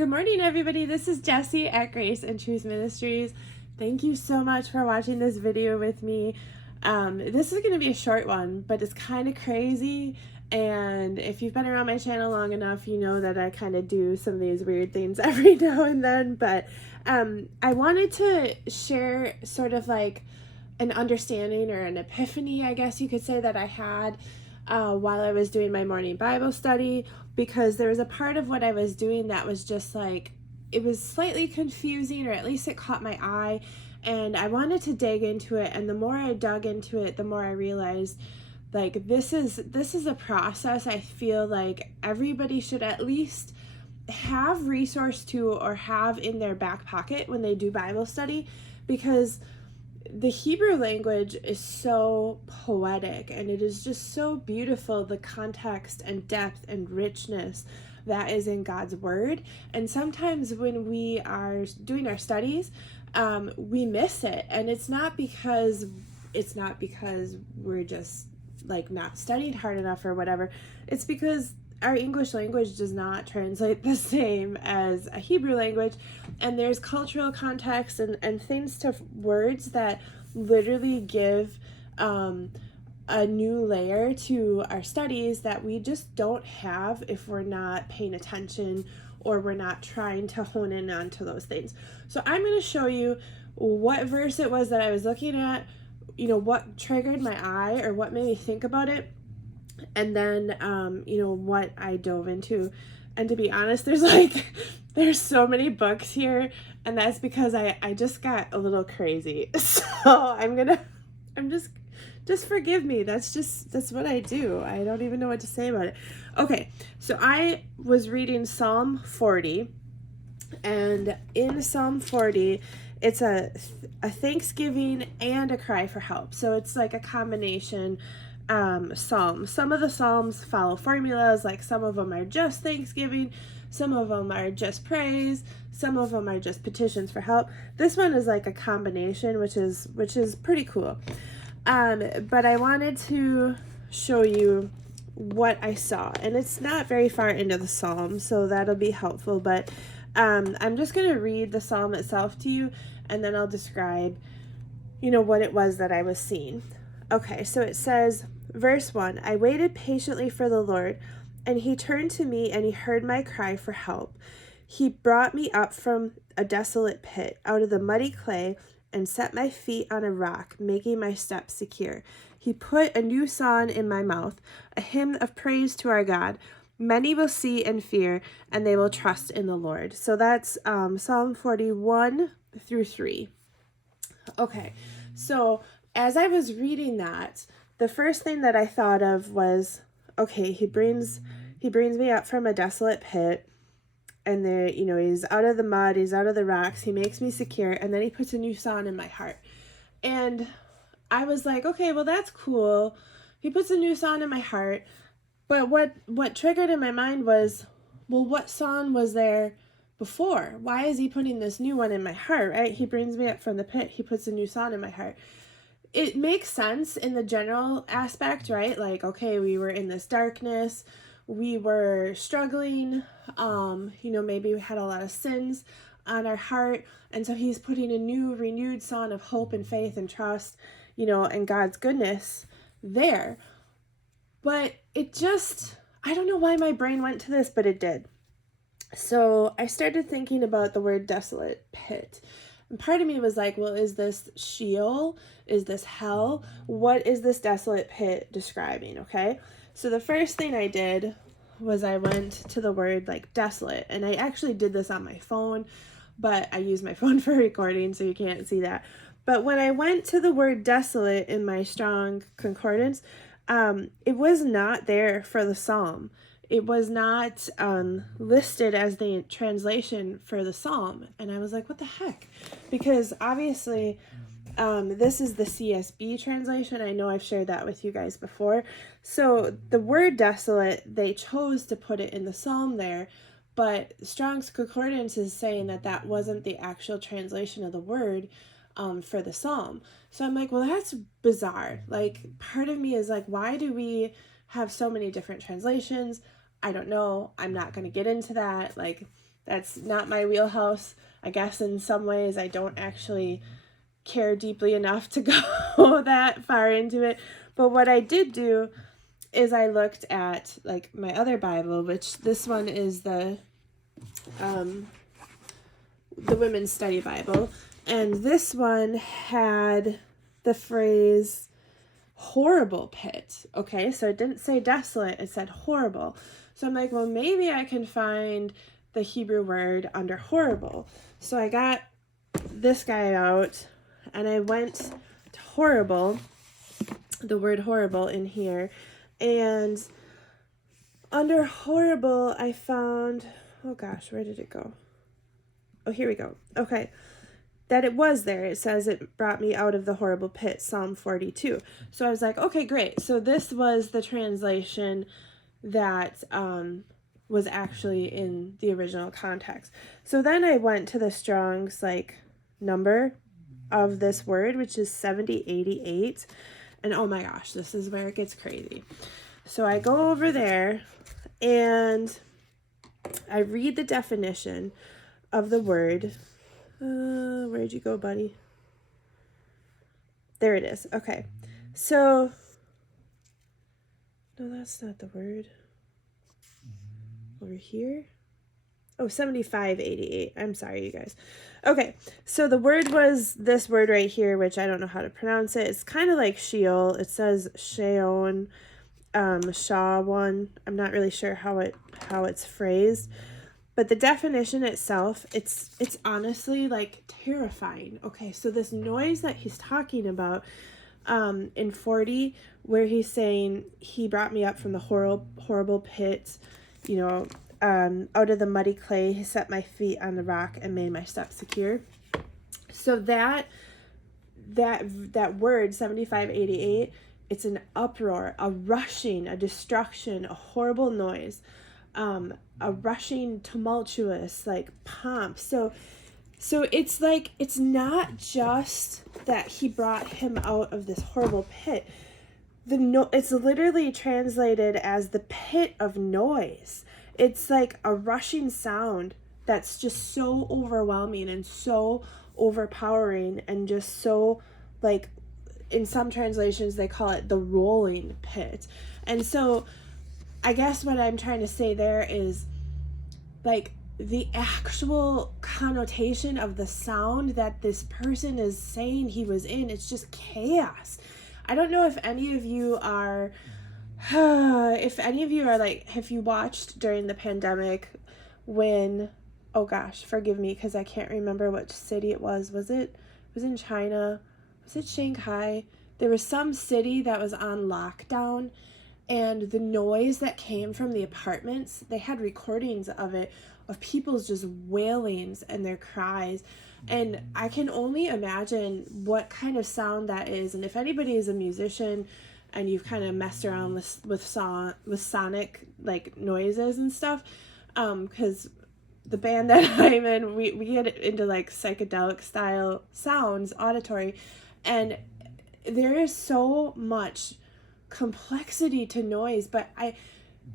Good morning, everybody. This is Jessie at Grace and Truth Ministries. Thank you so much for watching this video with me. This is going to be a short one, but it's kind of crazy. And if you've been around my channel long enough, you know that I kind of do some of these weird things every now and then. But I wanted to share sort of like an understanding or an epiphany, I guess you could say, that I had while I was doing my morning Bible study, because there was a part of what I was doing that was just like, it was slightly confusing, or at least it caught my eye, and I wanted to dig into it. And the more I dug into it, the more I realized, like, this is a process I feel like everybody should at least have resource to or have in their back pocket when they do Bible study, because the Hebrew language is so poetic and it is just so beautiful, the context and depth and richness that is in God's word. And sometimes when we are doing our studies, we miss it. And it's not because we're just like not studied hard enough or whatever. It's because our English language does not translate the same as a Hebrew language, and there's cultural context and things to words that literally give a new layer to our studies that we just don't have if we're not paying attention or we're not trying to hone in onto those things. So I'm going to show you what verse it was that I was looking at, you know, what triggered my eye or what made me think about it, and then what I dove into. And to be honest, there's so many books here, and that's because I just got a little crazy. So just forgive me. That's what I do. I don't even know what to say about it. Okay, so I was reading Psalm 40, and in Psalm 40 it's a thanksgiving and a cry for help. So it's like a combination psalm. Some of the psalms follow formulas, like some of them are just thanksgiving, some of them are just praise, some of them are just petitions for help. This one is like a combination, which is pretty cool. But I wanted to show you what I saw, and it's not very far into the psalm, so that'll be helpful. But I'm just going to read the psalm itself to you, and then I'll describe, what it was that I was seeing. Okay, so it says, verse 1, I waited patiently for the Lord, and he turned to me and he heard my cry for help. He brought me up from a desolate pit, out of the muddy clay, and set my feet on a rock, making my steps secure. He put a new song in my mouth, a hymn of praise to our God. Many will see and fear, and they will trust in the Lord. So that's Psalm 41 through 3. Okay, so as I was reading that, the first thing that I thought of was, okay, he brings me up from a desolate pit, and there, he's out of the mud, he's out of the rocks, he makes me secure, and then he puts a new song in my heart. And I was like, okay, well, that's cool. He puts a new song in my heart. But what triggered in my mind was, well, what song was there before? Why is he putting this new one in my heart, right? He brings me up from the pit, he puts a new song in my heart. It makes sense in the general aspect, right? Like, okay, we were in this darkness, we were struggling, maybe we had a lot of sins on our heart, and so he's putting a new, renewed song of hope and faith and trust, and God's goodness there. But it just, I don't know why my brain went to this, but it did. So I started thinking about the word desolate pit. And part of me was like, well, is this Sheol? Is this hell? What is this desolate pit describing? Okay. So the first thing I did was I went to the word like desolate, and I actually did this on my phone, but I use my phone for recording, so you can't see that. But when I went to the word desolate in my strong concordance, it was not there for the psalm. It was not listed as the translation for the psalm. And I was like, what the heck? Because obviously this is the CSB translation. I know I've shared that with you guys before. So the word desolate, they chose to put it in the psalm there, but Strong's Concordance is saying that wasn't the actual translation of the word for the psalm. So I'm like, well, that's bizarre. Like, part of me is like, why do we have so many different translations? I don't know. I'm not going to get into that. Like, That's not my wheelhouse. I guess in some ways I don't actually care deeply enough to go that far into it. But what I did do is I looked at like my other Bible, which this one is the Women's Study Bible, and this one had the phrase horrible pit. Okay, so it didn't say desolate, it said horrible. So I'm like, well, maybe I can find the Hebrew word under horrible. So I got this guy out and I went to horrible, the word horrible in here, and under horrible I found, oh gosh, where did it go? Oh, here we go. Okay. That it was there. It says it brought me out of the horrible pit, Psalm 42. So I was like, okay, great. So this was the translation that was actually in the original context. So then I went to the Strong's like number of this word, which is 7088. And oh my gosh, this is where it gets crazy. So I go over there and I read the definition of the word. Where'd you go, buddy? There it is. Okay. So, no, that's not the word. Over here. Oh, 7588. I'm sorry, you guys. Okay. So the word was this word right here, which I don't know how to pronounce it. It's kind of like Sheol. It says Sheon, Shawon. I'm not really sure how it's phrased. But the definition itself, it's honestly like terrifying. Okay, so this noise that he's talking about in 40, where he's saying he brought me up from the horrible pit, out of the muddy clay, he set my feet on the rock and made my steps secure. So that word 7588, it's an uproar, a rushing, a destruction, a horrible noise. A rushing, tumultuous, like pomp. So it's like, it's not just that he brought him out of this horrible pit. It's literally translated as the pit of noise. It's like a rushing sound that's just so overwhelming and so overpowering and just so, like, in some translations they call it the rolling pit. And so I guess what I'm trying to say there is, like, the actual connotation of the sound that this person is saying he was in, it's just chaos. I don't know if any of you are, if you watched during the pandemic when, oh gosh, forgive me because I can't remember which city it was. It was in China? Was it Shanghai? There was some city that was on lockdown. And the noise that came from the apartments, they had recordings of it, of people's just wailings and their cries. And I can only imagine what kind of sound that is. And if anybody is a musician and you've kind of messed around with sonic like noises and stuff, because the band that I'm in, we get into like psychedelic style sounds, auditory, and there is so much complexity to noise, but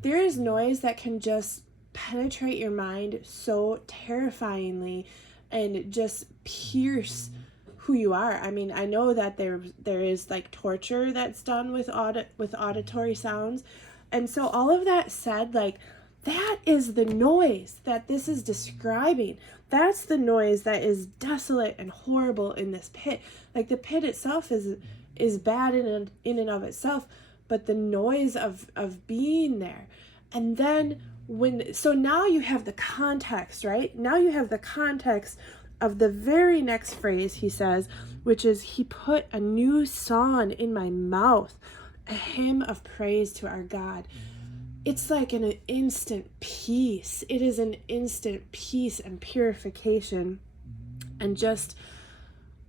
there is noise that can just penetrate your mind so terrifyingly and just pierce who you are. I mean, I know that there is like torture that's done with auditory sounds, and so all of that said, like, that is the noise that this is describing. That's the noise that is desolate and horrible in this pit. Like, the pit itself is bad in and of itself, but the noise of being there. And then so now you have the context, right? Now you have the context of the very next phrase he says, which is, he put a new song in my mouth, a hymn of praise to our God. It's like an instant peace. It is an instant peace and purification. And just,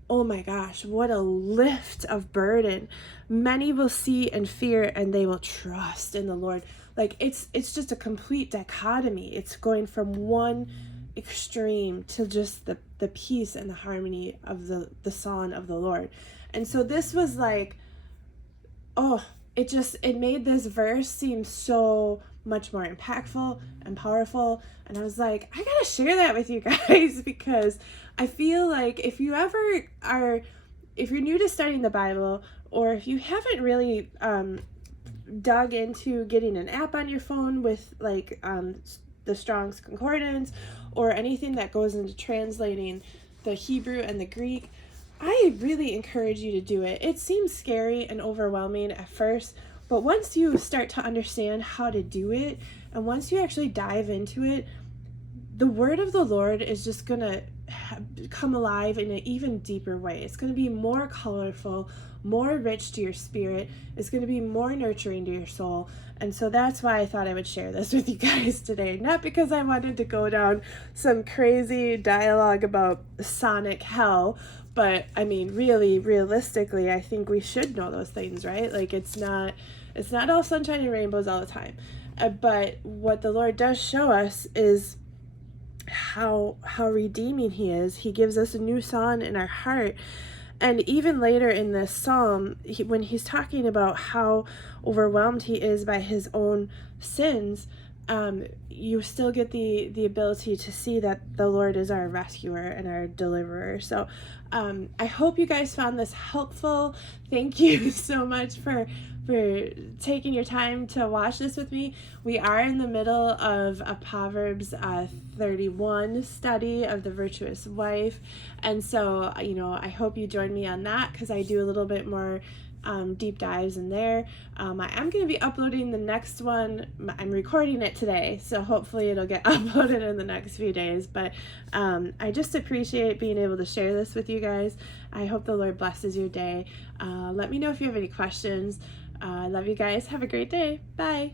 oh my gosh, what a lift of burden. Many will see and fear, and they will trust in the Lord. Like, it's just a complete dichotomy. It's going from one extreme to just the peace and the harmony of the song of the Lord. And so this was like, oh, it made this verse seem so much more impactful and powerful. And I was like, I gotta share that with you guys because I feel like if you're new to studying the Bible, or if you haven't really dug into getting an app on your phone with like the Strong's concordance or anything that goes into translating the Hebrew and the Greek, I really encourage you to do it. It seems scary and overwhelming at first, but once you start to understand how to do it, and once you actually dive into it, the word of the Lord is just going to come alive in an even deeper way. It's going to be more colorful, more rich to your spirit. It's going to be more nurturing to your soul. And so that's why I thought I would share this with you guys today. Not because I wanted to go down some crazy dialogue about sonic hell, but I mean, really, realistically, I think we should know those things, right? Like it's not all sunshine and rainbows all the time. But what the Lord does show us is how redeeming he is. He gives us a new song in our heart. And even later in this psalm, when he's talking about how overwhelmed he is by his own sins, you still get the ability to see that the Lord is our rescuer and our deliverer. So I hope you guys found this helpful. Thank you so much for taking your time to watch this with me. We are in the middle of a Proverbs 31 study of the virtuous wife. And so, I hope you join me on that because I do a little bit more deep dives in there. I am going to be uploading the next one. I'm recording it today, so hopefully it'll get uploaded in the next few days. But I just appreciate being able to share this with you guys. I hope the Lord blesses your day. Let me know if you have any questions. I love you guys. Have a great day. Bye.